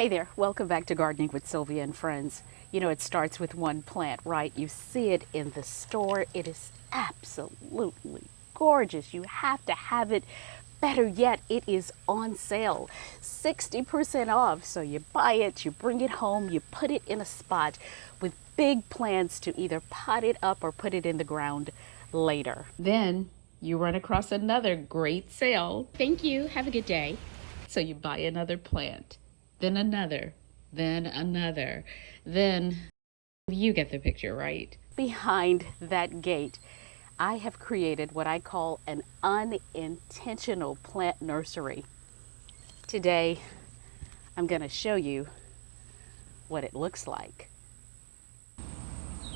Hey there, welcome back to Gardening with Sylvia and Friends. You know, it starts with one plant, right? You see it in the store. It is absolutely gorgeous. You have to have it. Better yet, it is on sale, 60% off. So you buy it, you bring it home, you put it in a spot with big plans to either pot it up or put it in the ground later. Then you run across another great sale. Thank you. Have a good day. So you buy another plant, then another, then another, then you get the picture, right? Behind that gate, I have created what I call an unintentional plant nursery. Today, I'm going to show you what it looks like.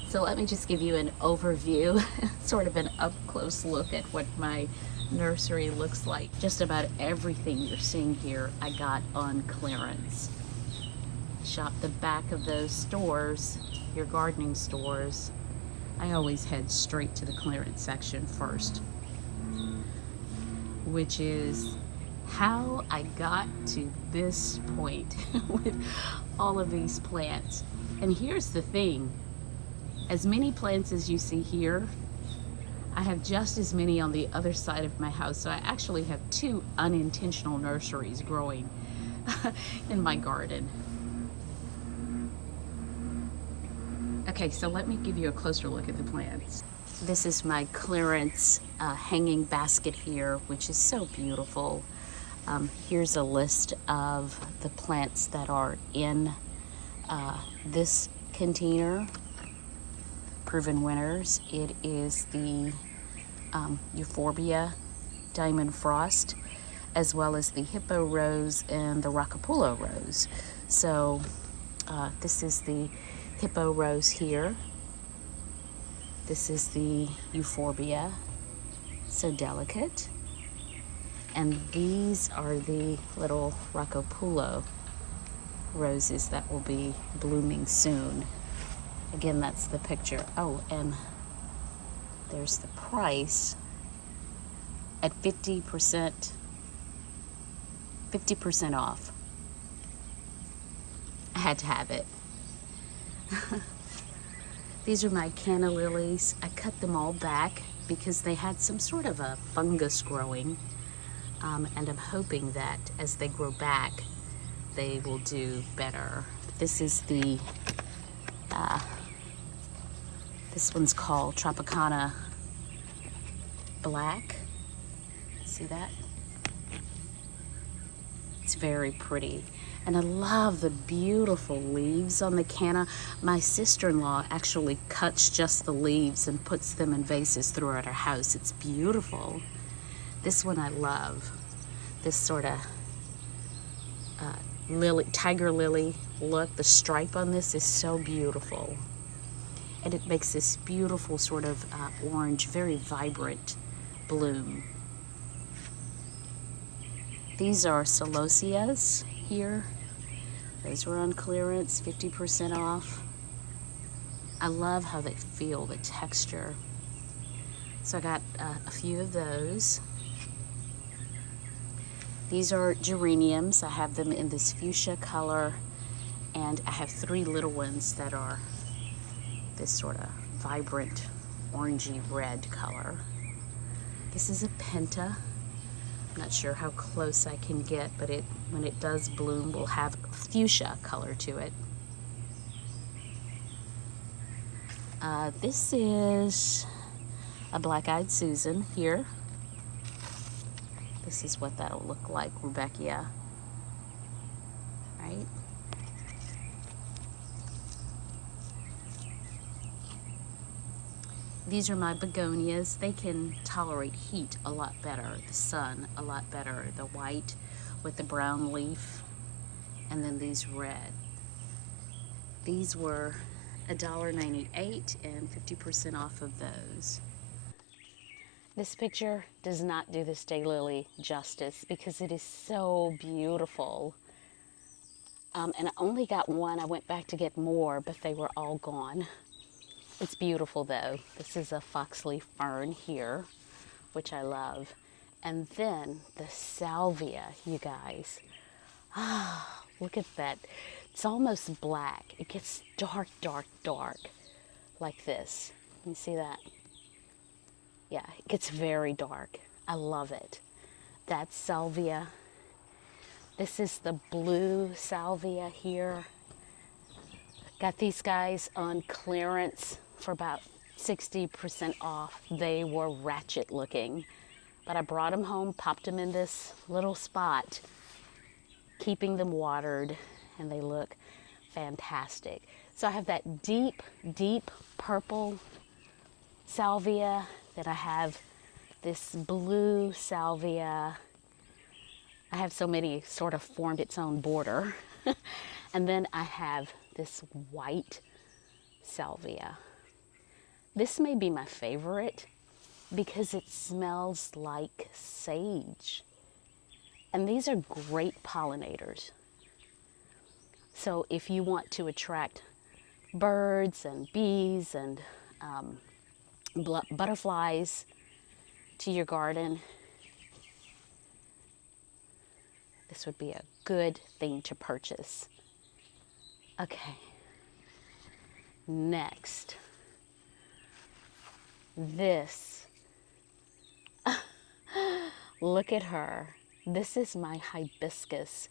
So let me just give you an overview, sort of an up-close look at what my nursery looks like. Just about everything you're seeing here I got on clearance. Shop the back of those stores, your gardening stores. I always head straight to the clearance section first, which is how I got to this point with all of these plants. And here's the thing. As many plants as you see here, I have just as many on the other side of my house. So I actually have two unintentional nurseries growing in my garden. Okay, so let me give you a closer look at the plants. This is my clearance hanging basket here, which is so beautiful. Here's a list of the plants that are in this container. Proven winners. It is the Euphorbia Diamond Frost, as well as the Hippo Rose and the Rockapullo Rose. So this is the Hippo Rose here. This is the Euphorbia, so delicate. And these are the little Rockapullo roses that will be blooming soon. Again, that's the picture. Oh, and there's the price at 50% off. I had to have it. These are my canna lilies. I cut them all back because they had some sort of a fungus growing. And I'm hoping that as they grow back, they will do better. This is the this one's called Tropicana Black. See that? It's very pretty. And I love the beautiful leaves on the canna. My sister-in-law actually cuts just the leaves and puts them in vases throughout her house. It's beautiful. This one I love. This sort of lily, tiger lily look. The stripe on this is so beautiful. And it makes this beautiful sort of orange, very vibrant bloom. These are celosias here. Those were on clearance, 50% off. I love how they feel, the texture. So I got a few of those. These are geraniums. I have them in this fuchsia color, and I have three little ones that are this sort of vibrant orangey red color. This is a penta. I'm not sure how close I can get, but when it does bloom, will have fuchsia color to it. This is a black-eyed Susan here. This is what that'll look like, Rebecca, right? These are my begonias. They can tolerate heat a lot better, the sun a lot better. The white with the brown leaf, and then these red. These were $1.98 and 50% off of those. This picture does not do this daylily justice because it is so beautiful. And I only got one. I went back to get more, but they were all gone. It's beautiful though. This is a foxleaf fern here, which I love. And then the salvia, you guys. Look at that. It's almost black. It gets dark, dark, dark like this. You see that? Yeah, it gets very dark. I love it. That's salvia. This is the blue salvia here. Got these guys on clearance for about 60% off. They were ratchet looking, but I brought them home, popped them in this little spot, keeping them watered, and they look fantastic. So I have that deep, deep purple salvia, then I have this blue salvia. I have so many sort of formed its own border. And then I have this white salvia. This may be my favorite because it smells like sage. And these are great pollinators. So if you want to attract birds and bees and butterflies to your garden, this would be a good thing to purchase. Okay, next, this. Look at her. This is my hibiscus.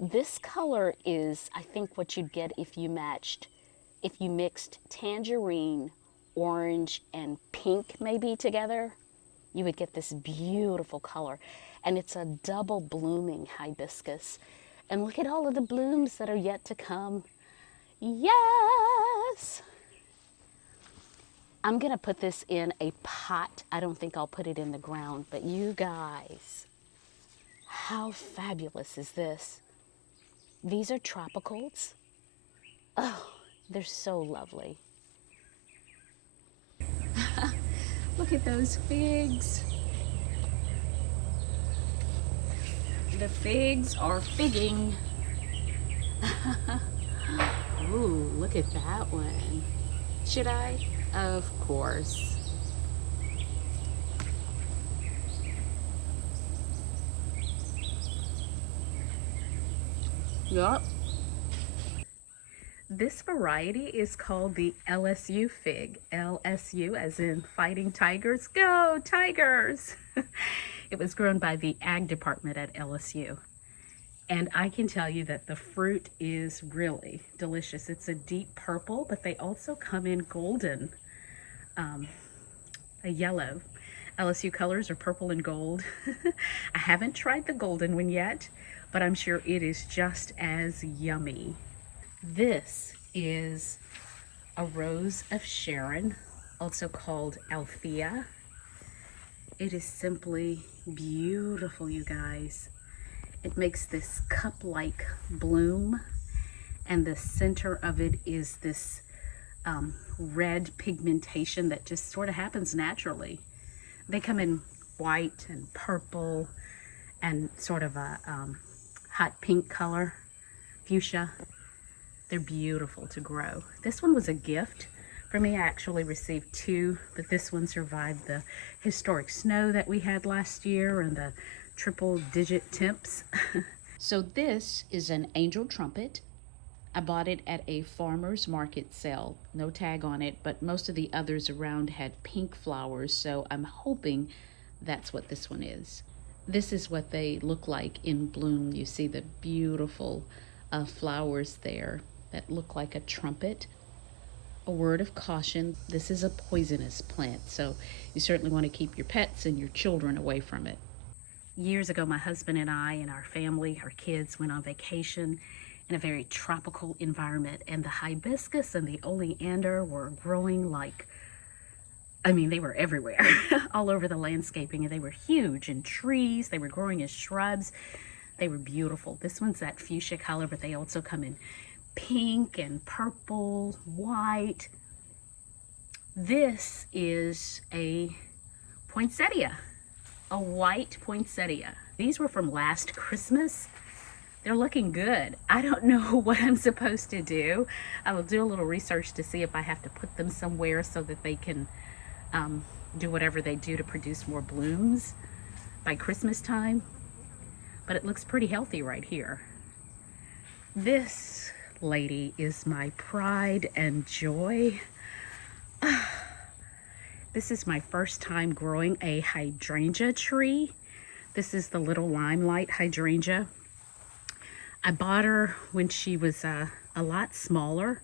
This color is, I think, what you'd get if you mixed tangerine, orange, and pink maybe together. You would get this beautiful color. And it's a double blooming hibiscus. And look at all of the blooms that are yet to come. Yes! I'm gonna put this in a pot. I don't think I'll put it in the ground, but you guys, how fabulous is this? These are tropicals. Oh, they're so lovely. Look at those figs. The figs are figging. Ooh, look at that one. Should I? Of course. Yup. This variety is called the LSU fig. LSU as in fighting tigers. Go Tigers! It was grown by the ag department at LSU. And I can tell you that the fruit is really delicious. It's a deep purple, but they also come in golden, a yellow. LSU colors are purple and gold. I haven't tried the golden one yet, but I'm sure it is just as yummy. This is a rose of Sharon, also called Althea. It is simply beautiful, you guys. It makes this cup-like bloom, and the center of it is this red pigmentation that just sort of happens naturally. They come in white and purple and sort of a hot pink color, fuchsia. They're beautiful to grow. This one was a gift for me. I actually received two, but this one survived the historic snow that we had last year and the triple-digit temps. So this is an angel trumpet. I bought it at a farmer's market sale. No tag on it, but most of the others around had pink flowers, so I'm hoping that's what this one is. This is what they look like in bloom. You see the beautiful flowers there that look like a trumpet. A word of caution, this is a poisonous plant, so you certainly want to keep your pets and your children away from it. Years ago, my husband and I and our family, our kids, went on vacation in a very tropical environment, and the hibiscus and the oleander were growing like, I mean, they were everywhere, all over the landscaping, and they were huge in trees. They were growing as shrubs. They were beautiful. This one's that fuchsia color, but they also come in pink and purple, white. This is a poinsettia. A white poinsettia. These were from last Christmas. They're looking good. I don't know what I'm supposed to do. I will do a little research to see if I have to put them somewhere so that they can do whatever they do to produce more blooms by Christmas time. But it looks pretty healthy right here. This lady is my pride and joy. This is my first time growing a hydrangea tree. This is the little limelight hydrangea. I bought her when she was a lot smaller.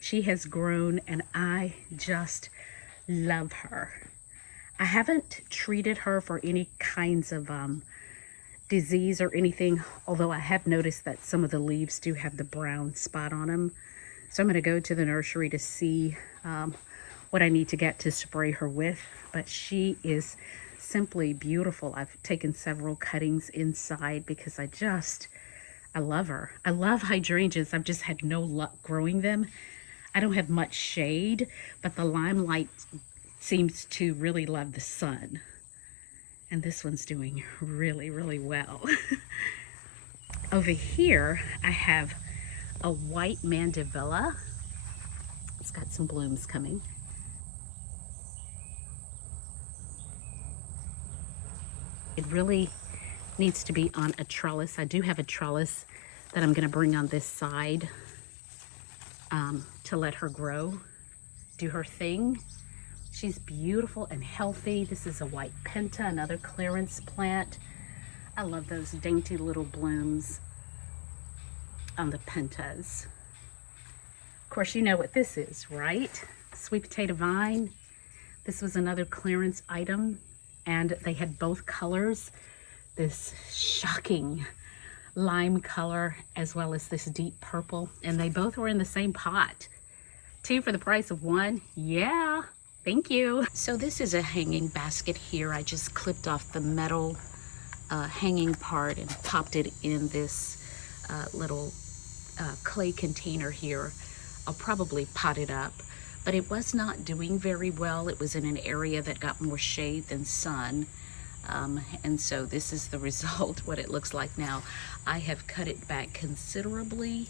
She has grown and I just love her. I haven't treated her for any kinds of disease or anything, although I have noticed that some of the leaves do have the brown spot on them. So I'm going to go to the nursery to see what I need to get to spray her with, but she is simply beautiful. I've taken several cuttings inside because I love her. I love hydrangeas. I've just had no luck growing them. I don't have much shade, but the limelight seems to really love the sun. And this one's doing really, really well. Over here, I have a white mandevilla. It's got some blooms coming. It really needs to be on a trellis. I do have a trellis that I'm going to bring on this side to let her grow, do her thing. She's beautiful and healthy. This is a white penta, another clearance plant. I love those dainty little blooms on the pentas. Of course, you know what this is, right? Sweet potato vine. This was another clearance item, and they had both colors, this shocking lime color as well as this deep purple, and they both were in the same pot. 2 for the price of 1. Yeah, thank you. So this is a hanging basket here. I just clipped off the metal hanging part and popped it in this little clay container here. I'll probably pot it up, but it was not doing very well. It was in an area that got more shade than sun. And so this is the result, what it looks like now. I have cut it back considerably,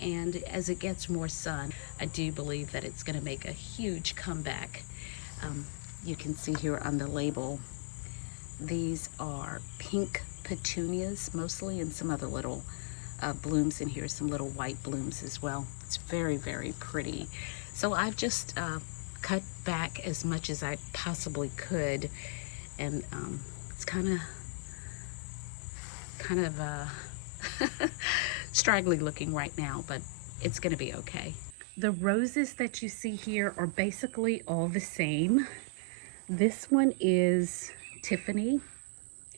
and as it gets more sun, I do believe that it's going to make a huge comeback. You can see here on the label, these are pink petunias mostly, and some other little blooms in here, some little white blooms as well. It's very, very pretty. So I've just cut back as much as I possibly could, and it's kind of straggly looking right now, but it's gonna be okay. The roses that you see here are basically all the same. This one is Tiffany.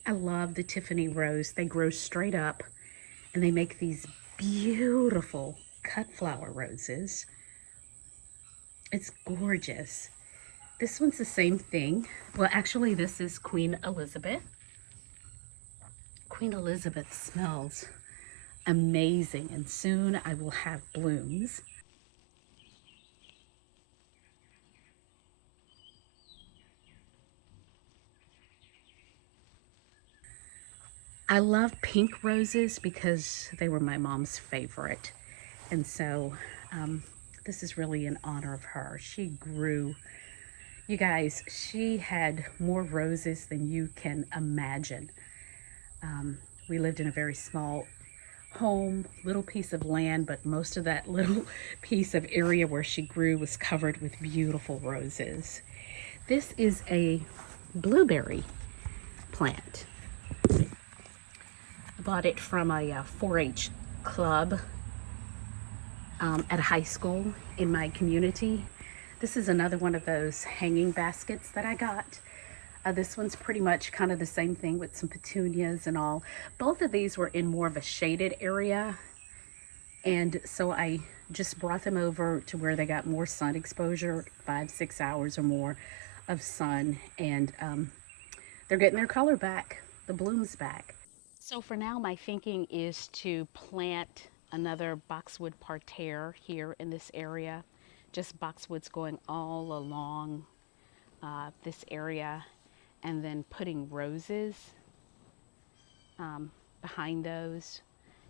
I love the Tiffany rose. They grow straight up and they make these beautiful cut flower roses. It's gorgeous. This one's the same thing. Well, actually, this is Queen Elizabeth. Queen Elizabeth smells amazing, and soon I will have blooms. I love pink roses because they were my mom's favorite, and so this is really in honor of her. She grew, you guys, she had more roses than you can imagine. We lived in a very small home, little piece of land, but most of that little piece of area where she grew was covered with beautiful roses. This is a blueberry plant. I bought it from a 4-H club at a high school in my community. This is another one of those hanging baskets that I got. This one's pretty much kind of the same thing with some petunias and all. Both of these were in more of a shaded area, and so I just brought them over to where they got more sun exposure, 5-6 hours or more of sun, and they're getting their color back, the blooms back. So for now, my thinking is to plant another boxwood parterre here in this area, just boxwoods going all along this area, and then putting roses behind those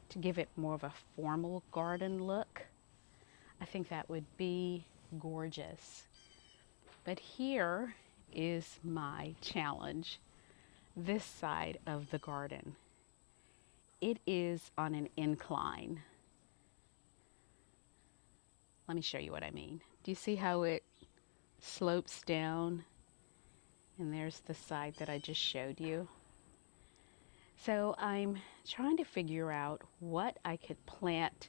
to give it more of a formal garden look. I think that would be gorgeous. But here is my challenge. This side of the garden it is on an incline. Let me show you what I mean. Do you see how it slopes down? And there's the side that I just showed you. So I'm trying to figure out what I could plant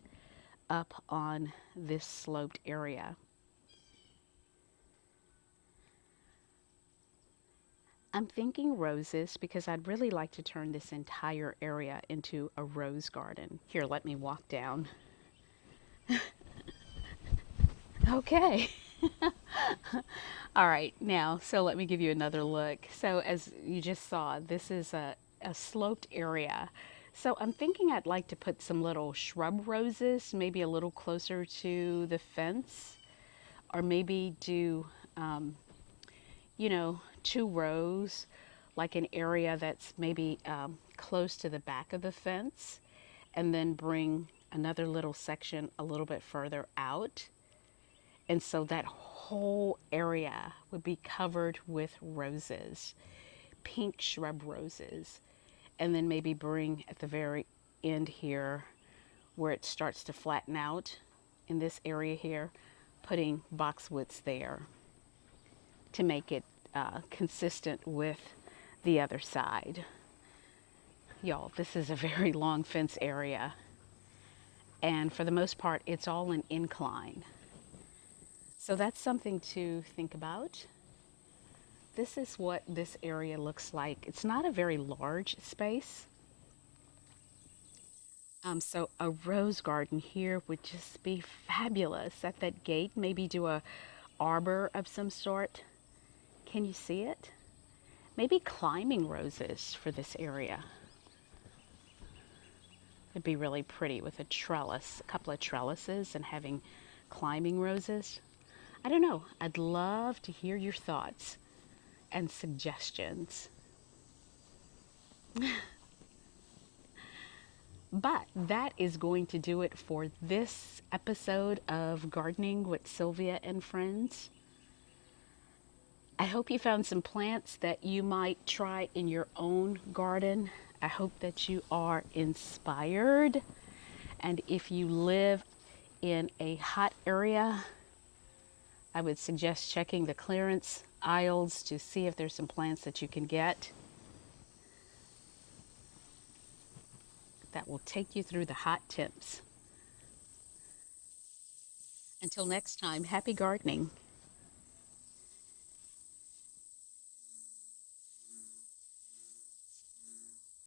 up on this sloped area. I'm thinking roses because I'd really like to turn this entire area into a rose garden. Here, let me walk down. Okay. All right, now, so let me give you another look. So as you just saw, this is a sloped area. So I'm thinking I'd like to put some little shrub roses, maybe a little closer to the fence, or maybe do, you know, 2 rows, like an area that's maybe close to the back of the fence, and then bring another little section a little bit further out. And so that whole area would be covered with roses, pink shrub roses. And then maybe bring at the very end here where it starts to flatten out in this area here, putting boxwoods there to make it consistent with the other side. Y'all, this is a very long fence area. And for the most part, it's all an incline. So that's something to think about. This is what this area looks like. It's not a very large space. So a rose garden here would just be fabulous. At that gate, maybe do a arbor of some sort. Can you see it? Maybe climbing roses for this area. It'd be really pretty with a trellis, a couple of trellises, and having climbing roses. I don't know. I'd love to hear your thoughts and suggestions. But that is going to do it for this episode of Gardening with Sylvia and Friends. I hope you found some plants that you might try in your own garden. I hope that you are inspired. And if you live in a hot area, I would suggest checking the clearance aisles to see if there's some plants that you can get that will take you through the hot temps. Until next time, happy gardening.